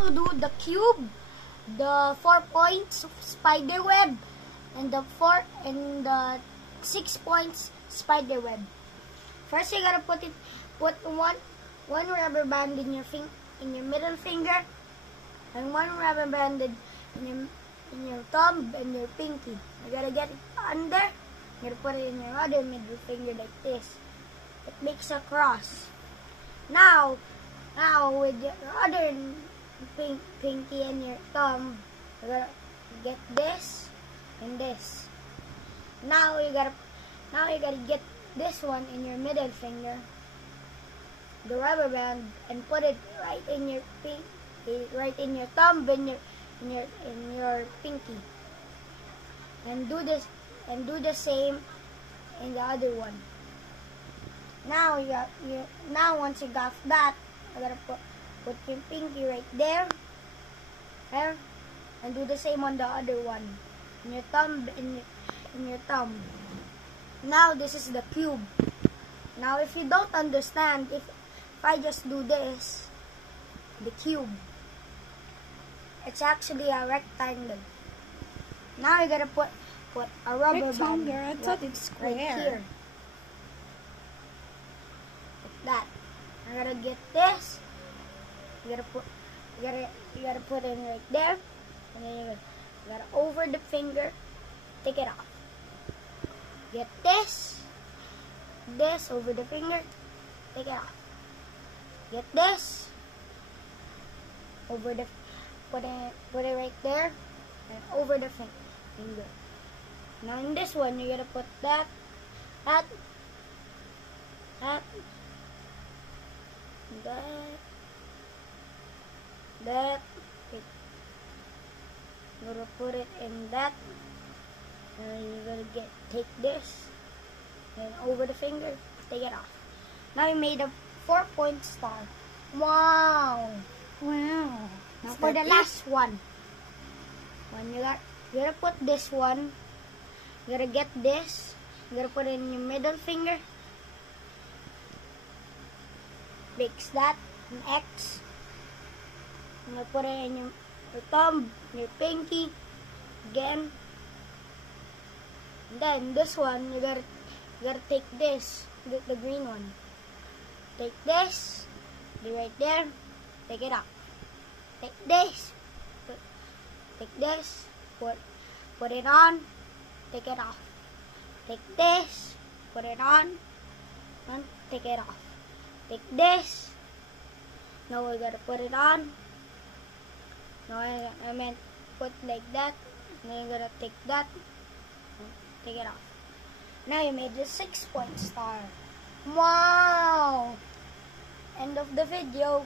to do the cube, the 4 points spider web, and the 6 points spider web. First, you gotta put one rubber band in your middle finger, and one rubber band in your thumb and your pinky. You gotta get it under. You gotta put it in your other middle finger like this. It makes a cross. Now with your other pinky and your thumb, you gotta get this and this. Now you gotta get this one in your middle finger, the rubber band, and put it right in your thumb and in your pinky. And do the same in the other one. Now once you got that, you gotta put your pinky right there, and do the same on the other one, in your thumb, in your thumb. Now this is the cube. Now if you don't understand, if I just do this, the cube, it's actually a rectangle. Now you gotta put a rubber band. I thought it's square. Right here. Like that. I gotta get this. You gotta put it right there, and then you gotta over the finger, take it off. Get this over the finger, take it off. Get this over the put it right there and over the finger. Now in this one, you gotta put that, you gotta put it in that, and you gotta take this, and over the finger, take it off. Now you made a 4-point star. Wow! Wow. Now for the last one, you gotta put this one, you gotta get this, you gotta put it in your middle finger, fix that, an X, you gotta put it in your thumb, your pinky, again, and then this one, you gotta take this, the green one, take this, be right there, take it off. Take this, put it on, take it off. Take this, put it on, and take it off. Take this, now we gotta put it on. No, I meant put like that, and then you gotta take that, and take it off. Now you made the 6-point star. Wow! End of the video.